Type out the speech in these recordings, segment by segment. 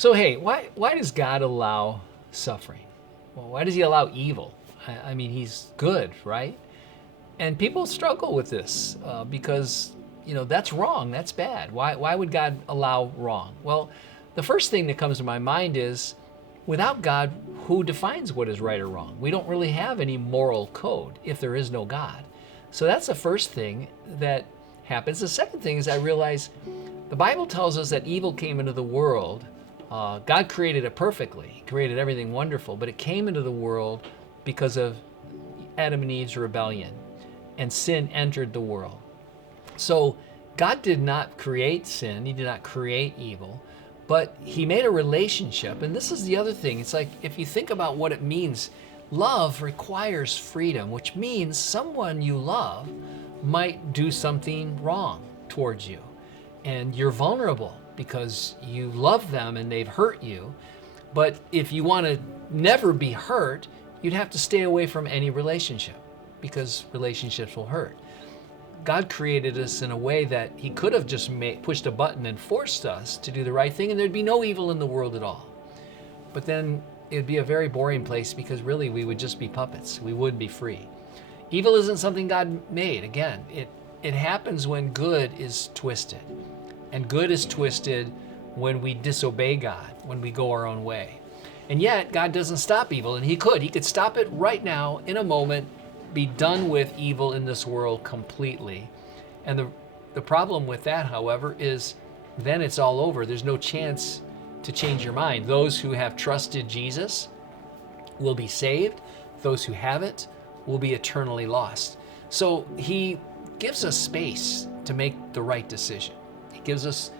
So, hey, why does God allow suffering? Well, why does he allow evil? I mean, he's good, right? And people struggle with this because, that's wrong. That's bad. Why would God allow wrong? Well, the first thing that comes to my mind is without God, who defines what is right or wrong? We don't really have any moral code if there is no God. So that's the first thing that happens. The second thing is I realize the Bible tells us that evil came into the world. God created it perfectly. He created everything wonderful, but it came into the world because of Adam and Eve's rebellion, and sin entered the world. So God did not create sin. He did not create evil, but he made a relationship. And this is the other thing. It's like, if you think about what it means, love requires freedom, which means someone you love might do something wrong towards you. And you're vulnerable because you love them and they've hurt you. But if you want to never be hurt, you'd have to stay away from any relationship because relationships will hurt. God created us in a way that he could have just pushed a button and forced us to do the right thing, and there'd be no evil in the world at all. But then it'd be a very boring place because really we would just be puppets. We wouldn't be free. Evil isn't something God made. Again, it happens when good is twisted. And good is twisted when we disobey God, when we go our own way. And yet, God doesn't stop evil, and he could stop it right now in a moment, be done with evil in this world completely. And the problem with that, however, is then it's all over. There's no chance to change your mind. Those who have trusted Jesus will be saved. Those who haven't will be eternally lost. So he gives us space to make the right decision. He gives us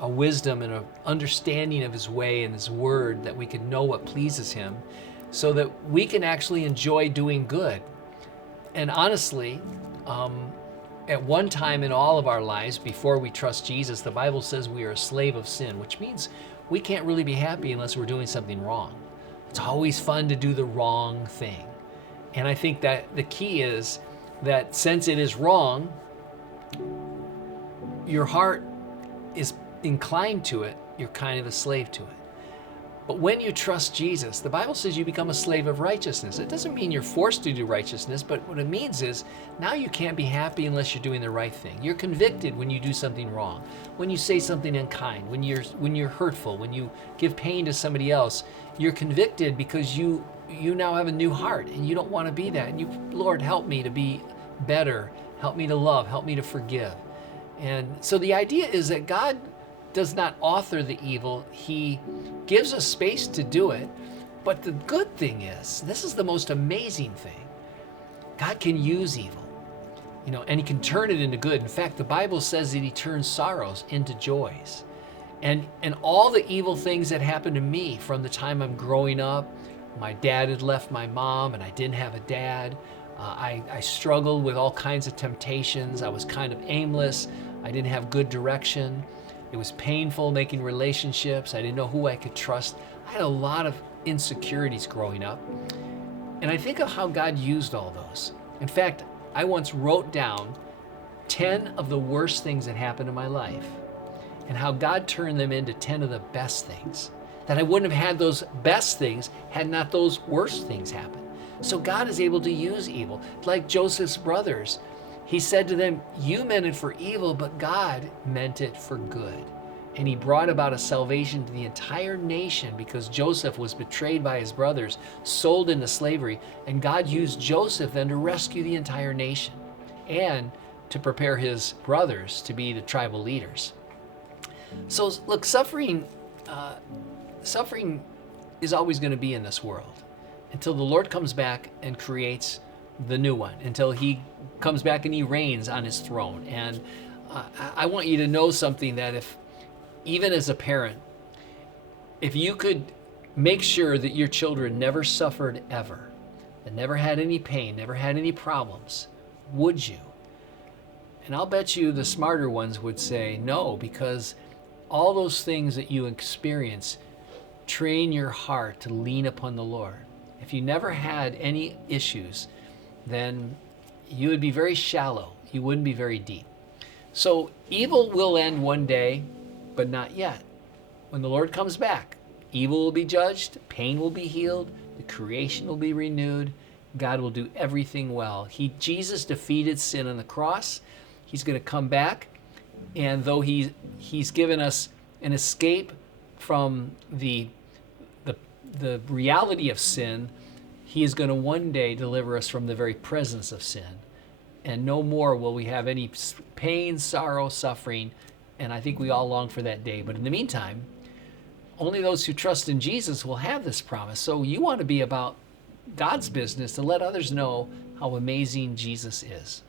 a wisdom and an understanding of his way and his word that we can know what pleases him so that we can actually enjoy doing good. And honestly, at one time in all of our lives before we trust Jesus, the Bible says we are a slave of sin, which means we can't really be happy unless we're doing something wrong. It's always fun to do the wrong thing. And I think that the key is that since it is wrong, your heart is inclined to it, you're kind of a slave to it. But when you trust Jesus, the Bible says you become a slave of righteousness. It doesn't mean you're forced to do righteousness, but what it means is now you can't be happy unless you're doing the right thing. You're convicted when you do something wrong, when you say something unkind, when you're hurtful, when you give pain to somebody else. You're convicted because you now have a new heart and you don't want to be that. And you, Lord, help me to be better. Help me to love. Help me to forgive. And so the idea is that God does not author the evil. He gives us space to do it. But the good thing is, this is the most amazing thing. God can use evil, and he can turn it into good. In fact, the Bible says that he turns sorrows into joys. And all the evil things that happened to me from the time I'm growing up, my dad had left my mom and I didn't have a dad. I struggled with all kinds of temptations. I was kind of aimless. I didn't have good direction. It was painful making relationships. I didn't know who I could trust. I had a lot of insecurities growing up. And I think of how God used all those. In fact, I once wrote down 10 of the worst things that happened in my life and how God turned them into 10 of the best things. That I wouldn't have had those best things had not those worst things happened. So God is able to use evil. Like Joseph's brothers, he said to them, you meant it for evil, but God meant it for good. And he brought about a salvation to the entire nation because Joseph was betrayed by his brothers, sold into slavery, and God used Joseph then to rescue the entire nation and to prepare his brothers to be the tribal leaders. So look, suffering is always going to be in this world until the Lord comes back and creates the new one, until he comes back and he reigns on his throne. And I want you to know something, that even as a parent, if you could make sure that your children never suffered ever, and never had any pain, never had any problems, would you? And I'll bet you the smarter ones would say no, because all those things that you experience train your heart to lean upon the Lord. If you never had any issues, then you would be very shallow. You wouldn't be very deep. So evil will end one day, but not yet. when the Lord comes back, evil will be judged, pain will be healed, the creation will be renewed. God will do everything well. Jesus defeated sin on the cross. He's going to come back, and though he's given us an escape from the reality of sin, he is going to one day deliver us from the very presence of sin. And no more will we have any pain, sorrow, suffering. And I think we all long for that day. But in the meantime, only those who trust in Jesus will have this promise. So you want to be about God's business to let others know how amazing Jesus is.